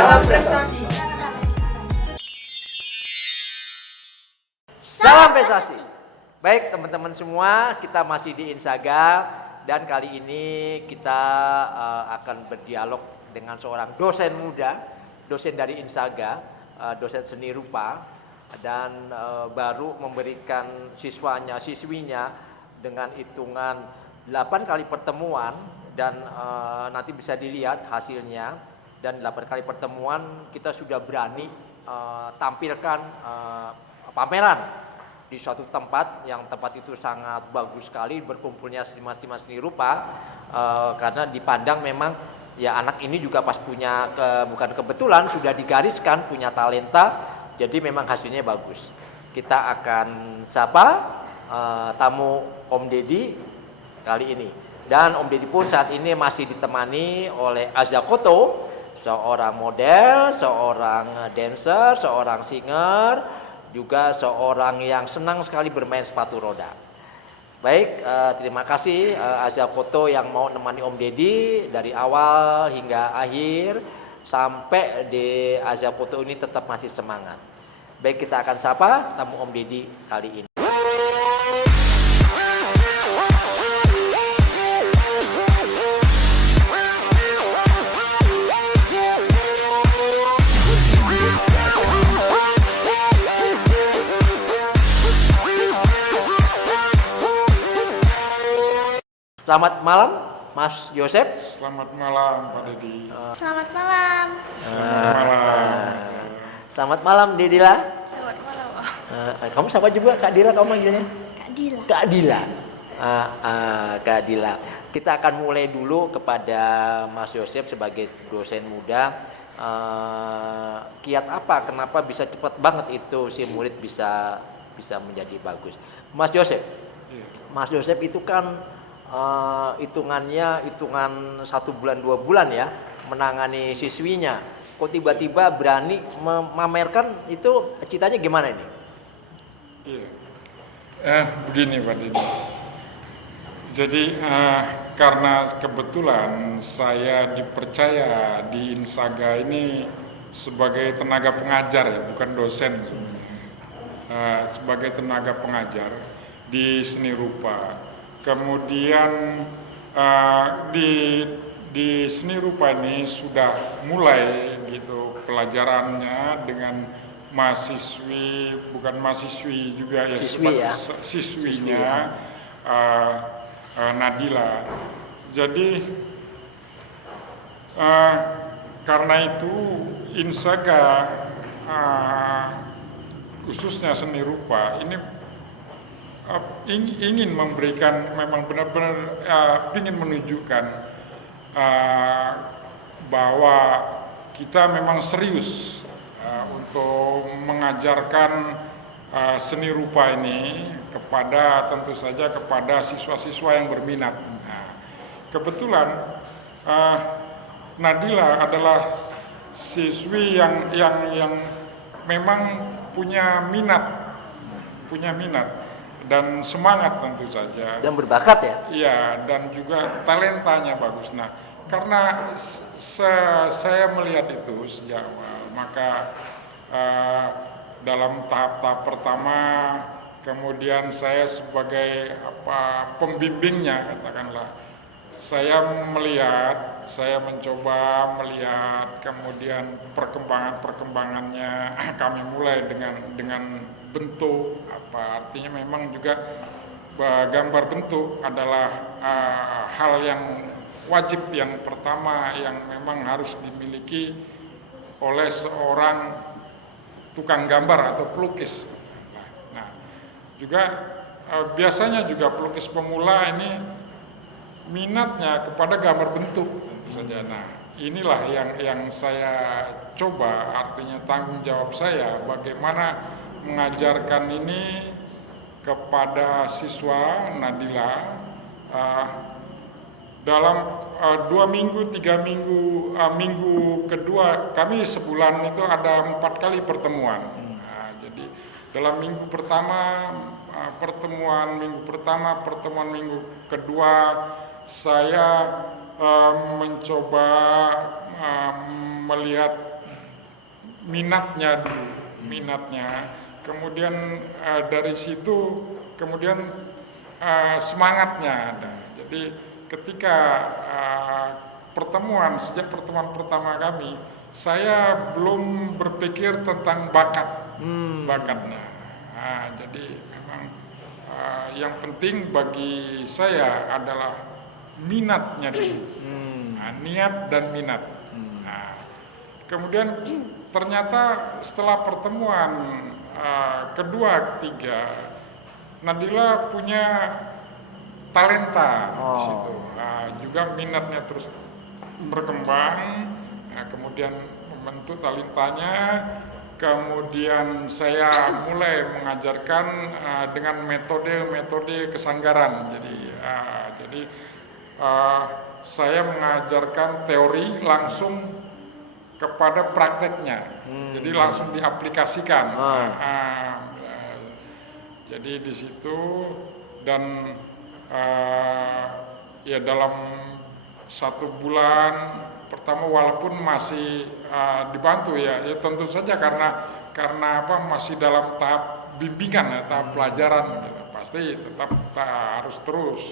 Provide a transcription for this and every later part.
Salam prestasi. Salam prestasi. Baik teman-teman semua, kita masih di Insaga dan kali ini kita akan berdialog dengan seorang dosen muda, dosen dari Insaga, dosen seni rupa, dan baru memberikan siswinya dengan hitungan 8 kali pertemuan dan nanti bisa dilihat hasilnya. Dan 8 kali pertemuan kita sudah berani tampilkan pameran di suatu tempat yang tempat itu sangat bagus sekali, berkumpulnya seniman-seniman seni rupa, karena dipandang memang ya anak ini juga pas punya bukan kebetulan sudah digariskan punya talenta, jadi memang hasilnya bagus. Kita akan sapa tamu Om Deddy kali ini, dan Om Deddy pun saat ini masih ditemani oleh Aza Koto, seorang model, seorang dancer, seorang singer, juga seorang yang senang sekali bermain sepatu roda. Baik, terima kasih Aza Koto yang mau nemani Om Deddy dari awal hingga akhir, sampai di Aza Koto ini tetap masih semangat. Baik, kita akan sapa tamu Om Deddy kali ini. Selamat malam, Mas Yosep. Selamat malam, Pak Deddy. Selamat malam. Selamat malam. Selamat malam, Dedila. Selamat malam. Kamu siapa juga, Kak Dila? Kamu manggilnya? Kak Dila. Kak Dila. Kak Dila. Kita akan mulai dulu kepada Mas Yosep sebagai dosen muda. Kiat apa? Kenapa bisa cepat banget itu si murid bisa menjadi bagus? Mas Yosep. Iya. Mas Yosep itu kan hitungan 1 bulan 2 bulan ya menangani siswinya. Kok tiba-tiba berani memamerkan, itu ceritanya gimana ini? Iya. Begini Pak Deddy. Jadi karena kebetulan saya dipercaya di Insaga ini sebagai tenaga pengajar ya, bukan dosen sebenarnya. Sebagai tenaga pengajar di seni rupa. Kemudian di seni rupa ini sudah mulai gitu pelajarannya dengan bukan mahasiswi juga ya, siswinya Nadila. Jadi karena itu Insaga khususnya seni rupa ini ingin memberikan, memang benar-benar ingin menunjukkan bahwa kita memang serius untuk mengajarkan seni rupa ini tentu saja kepada siswa-siswa yang berminat. Nah, kebetulan Nadila adalah siswi yang memang punya minat dan semangat tentu saja. Dan berbakat ya? Iya, dan juga talentanya bagus. Nah, karena saya melihat itu sejak awal, maka dalam tahap-tahap pertama, kemudian saya sebagai pembimbingnya katakanlah, saya mencoba melihat kemudian perkembangannya. Kami mulai dengan bentuk, artinya memang juga gambar bentuk adalah hal yang wajib, yang pertama yang memang harus dimiliki oleh seorang tukang gambar atau pelukis. Nah, juga biasanya juga pelukis pemula ini minatnya kepada gambar bentuk tentu saja. Nah, inilah yang saya coba, artinya tanggung jawab saya bagaimana mengajarkan ini kepada siswa Nadila dalam 2 minggu, 3 minggu, minggu kedua kami sebulan itu ada 4 kali pertemuan. Nah, jadi dalam minggu pertama pertemuan minggu kedua saya mencoba melihat minatnya dulu, minatnya. Kemudian dari situ kemudian semangatnya ada. Jadi ketika sejak pertemuan pertama kami, saya belum berpikir tentang bakatnya. Jadi memang yang penting bagi saya adalah minatnya dulu, niat dan minat. Nah, kemudian ternyata setelah pertemuan kedua, ketiga, Nadila punya talenta di situ. Juga minatnya terus berkembang. Nah, kemudian membentuk talentanya. Kemudian saya mulai mengajarkan dengan metode kesanggaran. Jadi saya mengajarkan teori langsung kepada prakteknya, jadi langsung diaplikasikan. Jadi di situ dan ya dalam 1 bulan pertama walaupun masih dibantu ya tentu saja karena masih dalam tahap bimbingan ya, tahap pelajaran gitu. Pasti tetap harus terus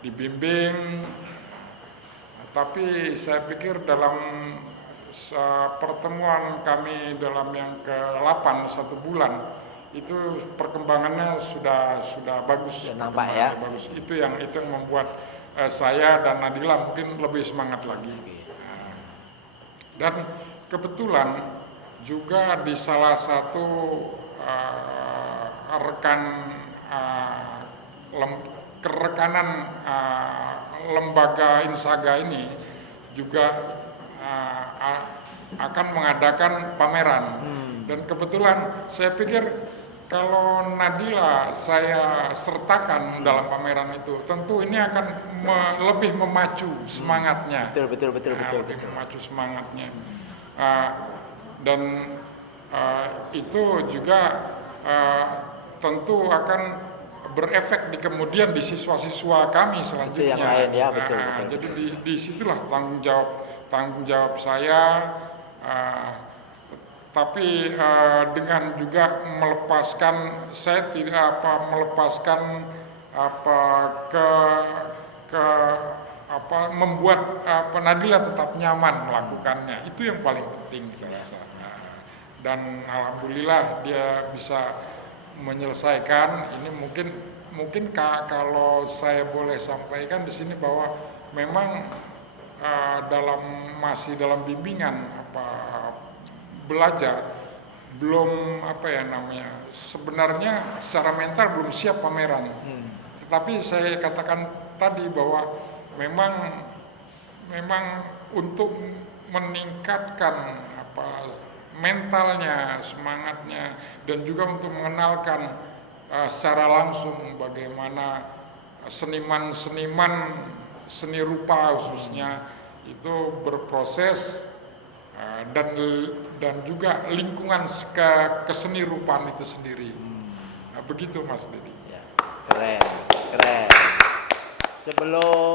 dibimbing. Tapi saya pikir dalam pertemuan kami dalam yang ke-8 1 bulan itu perkembangannya sudah bagus, nampak ya. Bagus. Itu yang membuat saya dan Nadila mungkin lebih semangat lagi. Dan kebetulan juga di salah satu kerekanan lembaga Insaga ini juga akan mengadakan pameran. Dan kebetulan saya pikir kalau Nadila saya sertakan dalam pameran itu, tentu ini akan lebih memacu semangatnya. Betul. Lebih memacu semangatnya. Dan itu juga tentu akan berefek di siswa-siswa kami selanjutnya. Itu yang lain ya, betul. Jadi di situlah tanggung jawab saya. Tapi dengan juga saya tidak melepaskan membuat Nadila tetap nyaman melakukannya. Itu yang paling penting saya rasa. Dan alhamdulillah dia bisa menyelesaikan ini. Mungkin kalau saya boleh sampaikan di sini bahwa memang masih dalam bimbingan belajar, belum sebenarnya secara mental belum siap pameran. Tetapi saya katakan tadi bahwa memang untuk meningkatkan mentalnya, semangatnya, dan juga untuk mengenalkan secara langsung bagaimana seniman-seniman seni rupa khususnya itu berproses, dan juga lingkungan keseni rupaan itu sendiri. Begitu Mas Dedi. Ya, keren. Sebelum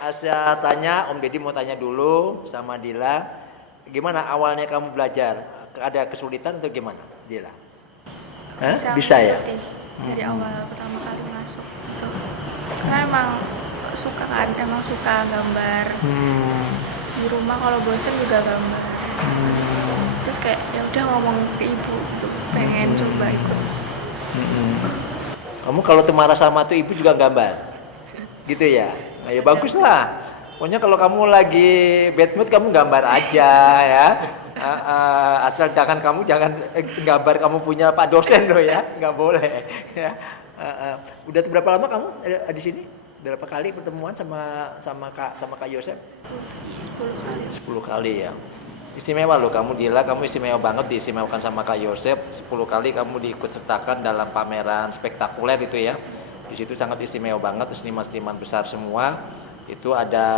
Asya tanya, Om Deddy mau tanya dulu sama Dila, gimana awalnya kamu belajar? Ada kesulitan atau gimana, Dila? Bisa ya? Dari awal pertama kali masuk gitu. Karena emang suka gambar. Di rumah kalau bosan juga gambar. Terus kayak ya udah ngomong ke ibu gitu, pengen coba ikut. Kamu kalau tuh marah sama tuh ibu juga gambar, gitu ya? Nah, ya bagus lah. Pokoknya kalau kamu lagi bad mood kamu gambar aja ya. Asal jangan gambar kamu punya Pak dosen loh ya, nggak boleh. Ya. Udah berapa lama kamu di sini? Berapa kali pertemuan sama Kak Yosep? 10 kali ya. Istimewa loh kamu Dila, kamu istimewa banget diistimewakan sama Kak Yosep. 10 kali kamu diikut sertakan dalam pameran spektakuler itu ya. Di situ sangat istimewa banget, seniman-seniman besar semua. Itu ada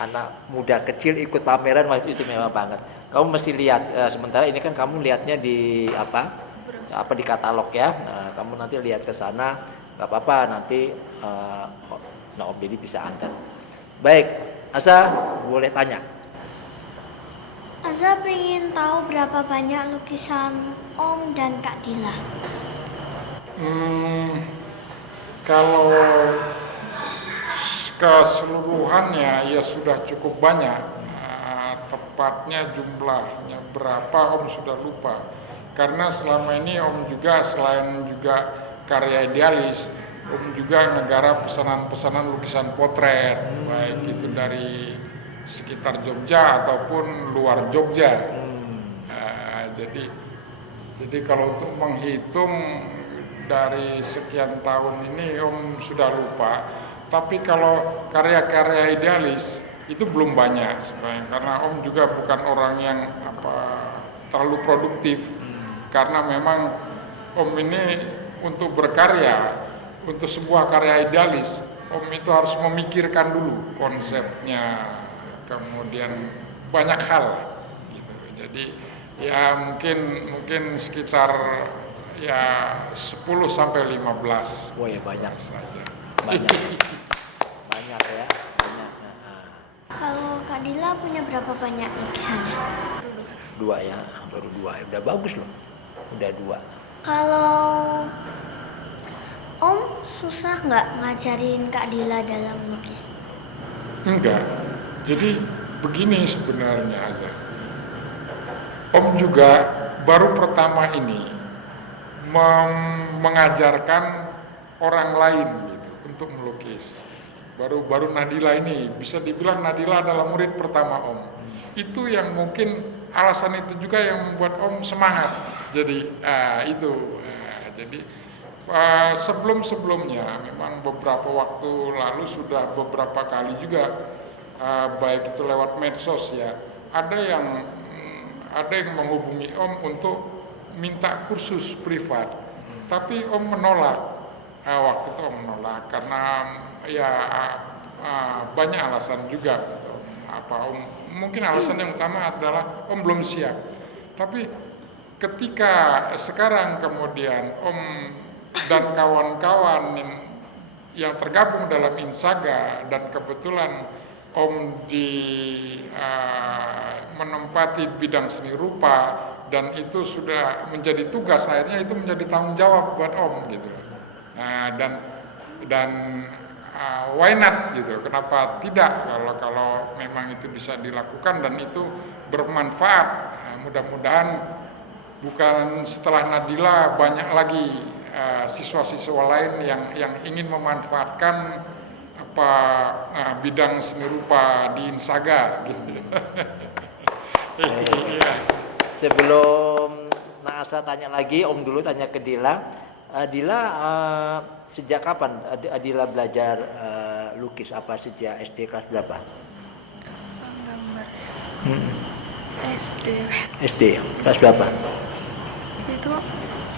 anak muda kecil ikut pameran, masih istimewa banget. Kamu mesti lihat, sementara ini kan kamu lihatnya di di katalog ya. Nah, kamu nanti lihat ke sana, nggak apa-apa nanti Om Deddy bisa antar. Baik, Asa boleh tanya. Aza pengen tahu berapa banyak lukisan Om dan Kak Dila. Kalau keseluruhannya ya sudah cukup banyak. Tepatnya jumlahnya berapa Om sudah lupa. Karena selama ini Om juga selain juga karya idealis, Om juga negara pesanan-pesanan lukisan potret, baik itu dari sekitar Jogja ataupun luar Jogja. Jadi kalau untuk menghitung dari sekian tahun ini Om sudah lupa. Tapi kalau karya-karya idealis itu belum banyak sebenarnya, karena Om juga bukan orang yang terlalu produktif. Karena memang Om ini untuk berkarya, untuk sebuah karya idealis, Om itu harus memikirkan dulu konsepnya, kemudian banyak hal gitu. Jadi ya mungkin sekitar ya 10 sampai 15. Wah ya banyak saja. banyak banyak ya, banyak. Kalau Kak Dila punya berapa banyak lukisannya? 2 ya, baru 2 ya, udah bagus loh, udah 2. Kalau Om susah nggak ngajarin Kak Dila dalam melukis? Enggak. Jadi begini sebenarnya aja. Om juga baru pertama ini mengajarkan orang lain gitu untuk melukis. Baru Nadila ini, bisa dibilang Nadila adalah murid pertama Om. Itu yang mungkin alasan itu juga yang membuat Om semangat. Jadi jadi sebelumnya memang beberapa waktu lalu sudah beberapa kali juga baik itu lewat medsos ya, ada yang menghubungi Om untuk minta kursus privat, tapi Om menolak. Waktu itu Om menolak karena ya banyak alasan juga. Mungkin alasan yang utama adalah Om belum siap. Tapi ketika sekarang kemudian Om dan kawan-kawan yang tergabung dalam Insaga, dan kebetulan Om menempati bidang seni rupa, dan itu sudah menjadi tugas, akhirnya itu menjadi tanggung jawab buat Om gitu. Dan why not gitu, kenapa tidak kalau memang itu bisa dilakukan dan itu bermanfaat. Mudah-mudahan bukan setelah Nadila banyak lagi siswa-siswa lain yang ingin memanfaatkan bidang seni rupa di Insaga gitu. Sebelum Naasa tanya lagi, Om dulu tanya ke Dila. Dila sejak kapan Dila belajar lukis? Apa sejak SD kelas berapa? Gambar SD. SD kelas berapa? Itu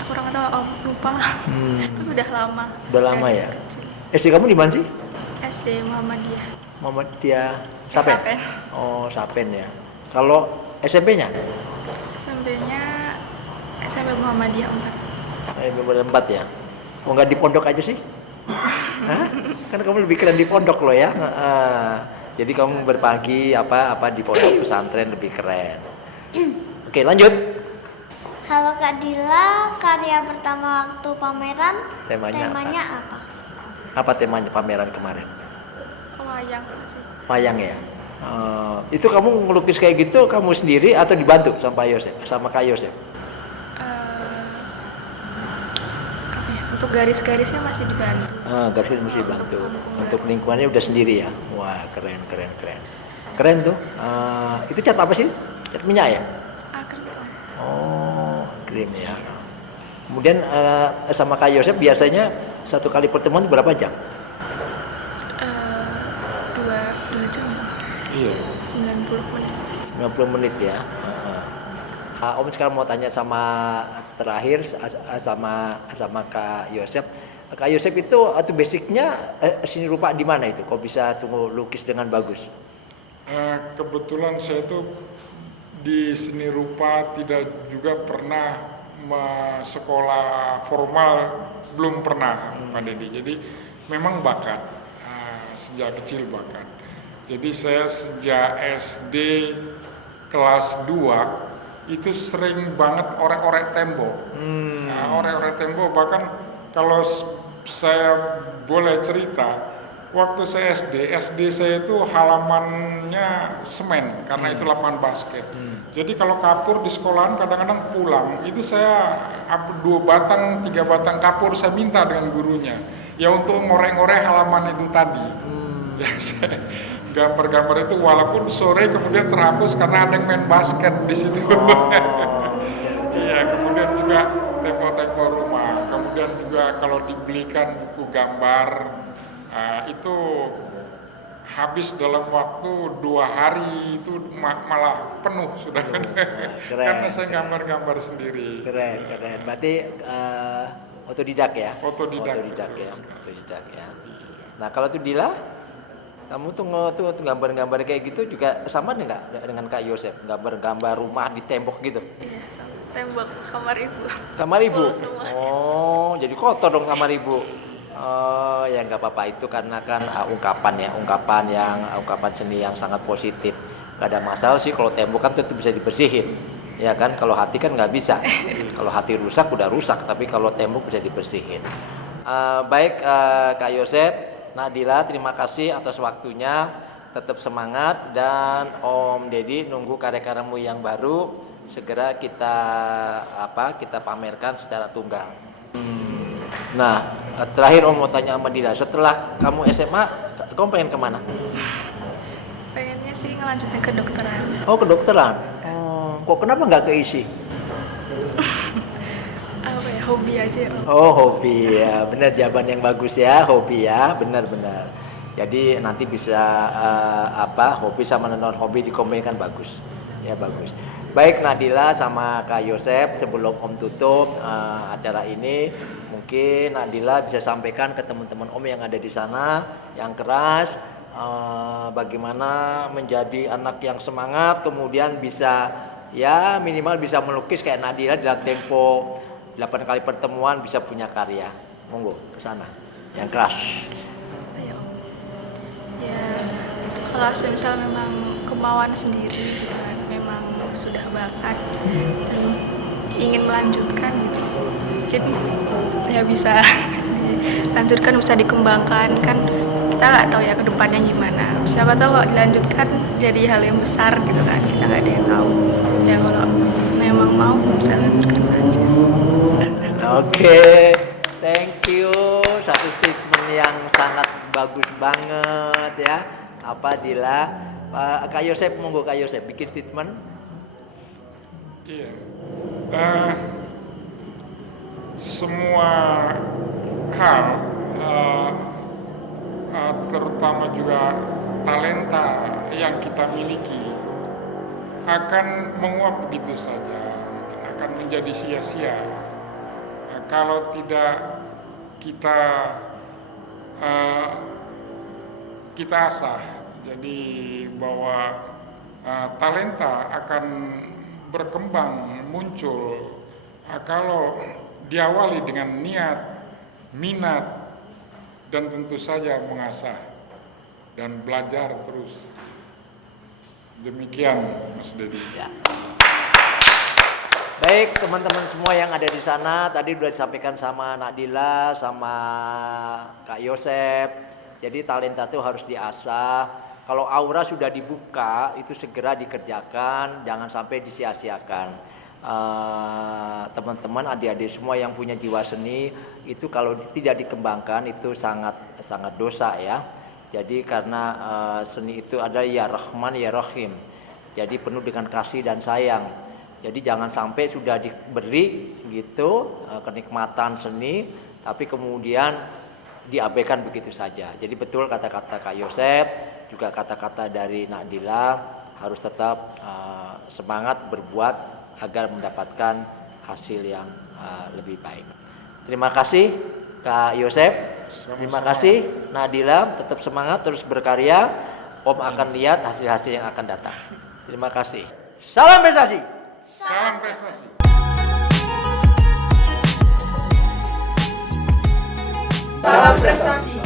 kurang tahu Om, lupa. Itu udah lama. Udah lama Dari ya. kecil. SD kamu di mana sih? SD Muhammadiyah. Muhammadiyah Sapen. Sapen. Oh Sapen ya. Kalau SMP-nya? SMP-nya SMP Muhammadiyah 4. Nomor 4 ya. Oh nggak di pondok aja sih? Hah? Kan kamu lebih keren di pondok loh ya. Jadi kamu berpagi apa di pondok pesantren lebih keren. Oke lanjut. Halo Kak Dila, karya pertama waktu pameran temanya apa? Apa temanya pameran kemarin? Wayang. Wayang ya. Itu kamu ngelukis kayak gitu kamu sendiri atau dibantu sama Yosef, sama Kak Yosef? Untuk garis-garisnya masih dibantu. Garis mesti dibantu. Untuk lingkungannya udah sendiri ya. Wah keren. Keren tuh. Itu cat apa sih? Cat minyak ya? Akrilik. Oh, krim ya. Kemudian sama Kak Yosef biasanya satu kali pertemuan berapa jam? 2 jam. Iya. 90 menit. 90 menit ya. Om sekarang mau tanya terakhir sama Kak Yosef. Kak Yosef itu basicnya seni rupa di mana itu? Kok bisa lukis dengan bagus? Kebetulan saya tuh di seni rupa tidak juga pernah sekolah formal, belum pernah Pak Dedi. Jadi memang bakat, sejak kecil bakat. Jadi saya sejak SD kelas 2 itu sering banget orek-orek tembok. Nah, orek-orek tembok, bahkan kalau saya boleh cerita, waktu saya SD saya itu halamannya semen karena itu lapangan basket. Jadi kalau kapur di sekolahan kadang-kadang pulang itu saya 2 batang 3 batang kapur saya minta dengan gurunya ya untuk ngorek-ngorek halaman itu tadi. Ya, saya gambar-gambar itu walaupun sore kemudian terhapus karena ada yang main basket di situ. Iya, kemudian juga tembok-tembok rumah, kemudian juga kalau dibelikan buku gambar itu habis dalam waktu 2 hari itu malah penuh sudah. Karena saya gambar-gambar sendiri. Keren. Berarti otodidak ya? Otodidak ya. Nah kalau tuh Dila, kamu tuh gambar-gambar kayak gitu juga sama nggak dengan Kak Yosep? Gambar-gambar rumah di tembok gitu? Iya, sama. Tembok kamar ibu. Kamar ibu? Semuanya. Oh, jadi kotor dong kamar ibu. Oh, ya nggak apa-apa, itu karena kan ungkapan seni yang sangat positif. Gak ada masalah sih kalau tembok kan tetap bisa dibersihin, ya kan? Kalau hati kan nggak bisa. Kalau hati rusak udah rusak, tapi kalau tembok bisa dibersihin. Baik, Kak Yosep, Nadila, terima kasih atas waktunya. Tetap semangat, dan Om Deddy nunggu karya-karyamu yang baru segera kita pamerkan secara tunggal. Nah, terakhir Om mau tanya sama Dila, setelah kamu SMA, kamu pengen kemana? Pengennya sih ngelanjutin ke dokteran. Oh, kedokteran. Kok kenapa nggak ke ISI? Apa ya, hobi aja ya, Om. Oh, hobi ya, benar, jawaban yang bagus ya, hobi ya, benar-benar. Jadi nanti bisa hobi sama non hobi dikombinasikan, bagus, ya bagus. Baik Nadila sama Kak Yosep, sebelum Om tutup acara ini, mungkin Nadila bisa sampaikan ke teman-teman Om yang ada di sana, yang keras, bagaimana menjadi anak yang semangat, kemudian bisa ya minimal bisa melukis kayak Nadila dalam tempo 8 kali pertemuan bisa punya karya. Monggo ke sana, yang keras. Ayo. Ya, kalau misalnya memang kemauan sendiri gitu kan, memang sudah bakat dan ingin melanjutkan gitu, mungkin ya bisa lanjutkan, bisa dikembangkan, kan kita nggak tahu ya ke depannya gimana, siapa tahu kalau dilanjutkan jadi hal yang besar gitu kan, kita nggak ada yang tahu ya. Kalau memang mau bisa lanjutkan saja. Oke, thank you, satu statement yang sangat bagus banget ya. Dila, Kak Yosep, monggo Kak Yosep bikin statement. Iya, semua hal, terutama juga talenta yang kita miliki akan menguap begitu saja, akan menjadi sia-sia kalau tidak kita asah. Jadi bahwa talenta akan berkembang, muncul kalau diawali dengan niat, minat, dan tentu saja mengasah dan belajar terus. Demikian Mas Deddy. Ya. Baik teman-teman semua yang ada di sana, tadi sudah disampaikan sama Nadila, sama Kak Yosep. Jadi talenta itu harus diasah. Kalau aura sudah dibuka, itu segera dikerjakan, jangan sampai disia-siakan. Teman-teman, adik-adik semua yang punya jiwa seni, itu kalau tidak dikembangkan itu sangat dosa ya. Jadi karena seni itu ada ya Rahman ya Rahim. Jadi penuh dengan kasih dan sayang. Jadi jangan sampai sudah diberi gitu kenikmatan seni, tapi kemudian diabaikan begitu saja. Jadi betul kata-kata Kak Yosep, juga kata-kata dari Nadila, harus tetap semangat berbuat agar mendapatkan hasil yang lebih baik. Terima kasih Kak Yosep, terima kasih Nadila, tetap semangat terus berkarya. Om akan lihat hasil-hasil yang akan datang. Terima kasih. Salam prestasi. Salam prestasi. Salam prestasi.